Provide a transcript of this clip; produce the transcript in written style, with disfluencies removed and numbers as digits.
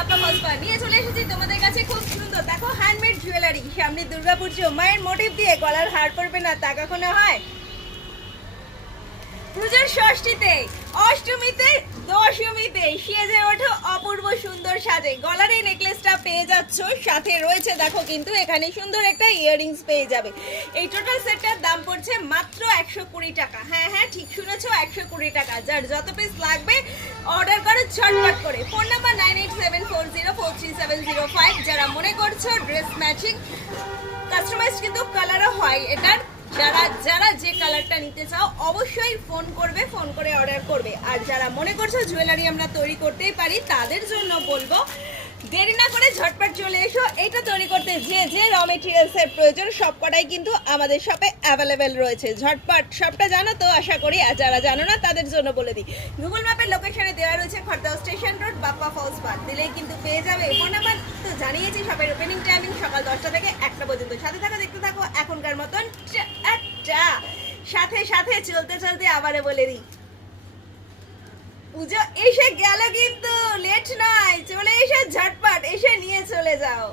বাপ্পা ফলসপার নিয়ে চলে এসেছি তোমাদের কাছে খুব সুন্দর দেখো হ্যান্ডমেড জুয়েলারি। সামনে দুর্গাপুজো, মায়ের মোটিভ দিয়ে গলার হার পরবে না তা কখনো হয়? পুজোর ষষ্ঠীতে, অষ্টমীতে, দশমীতে সেজে ওঠো অপূর্ব সুন্দর সাজে। গলার এই নেকলেসটা পেয়ে যাচ্ছ, সাথে রয়েছে দেখো কিন্তু এখানে সুন্দর একটা ইয়াররিংস পেয়ে যাবে। এই টোটাল সেটটার দাম পড়ছে মাত্র 120 টাকা। হ্যাঁ হ্যাঁ ঠিক শুনেছো, 120 টাকা। যার যত পিস লাগবে অর্ডার করো ঝটপট করে। Phone number 9874043705। যারা মনে করছো ড্রেস ম্যাচিং কাস্টমাইজ কিন্তু কালারও হয় এটার, যারা যারা যে কালারটা নিতে চাও অবশ্যই ফোন করবে, ফোন করে অর্ডার করবে। আর যারা মনে করছো জুয়েলারি আমরা তৈরি করতেই পারি তাদের জন্য বলবো দেরি না করে ঝটপট চলে এসো। এটা তৈরি করতে যে যে র মেটেরিয়ালসের প্রয়োজন সবকটাই কিন্তু আমাদের শপে অ্যাভেলেবেল রয়েছে। ঝটপট সবটা জানো তো আশা করি, আর যারা জানো না তাদের জন্য বলে দিই। গুগল ম্যাপের লোকেশনে দেওয়া রয়েছে Khardah station road, Bappa falls park দিলেই কিন্তু পেয়ে যাবে। ফোন নাম্বার তো জানিয়েছি, শপের ওপেনিং টাইমিং সকাল 10টা থেকে 1টা পর্যন্ত। সাথে থাকো, দেখতে থাকো এখনকার মতন একটা। সাথে সাথে চলতে চলতে আবারও বলে দিই পুজো এসে গেল কিন্তু লেট নয়, চলে এসে ঝটপট এসে নিয়ে চলে যাও।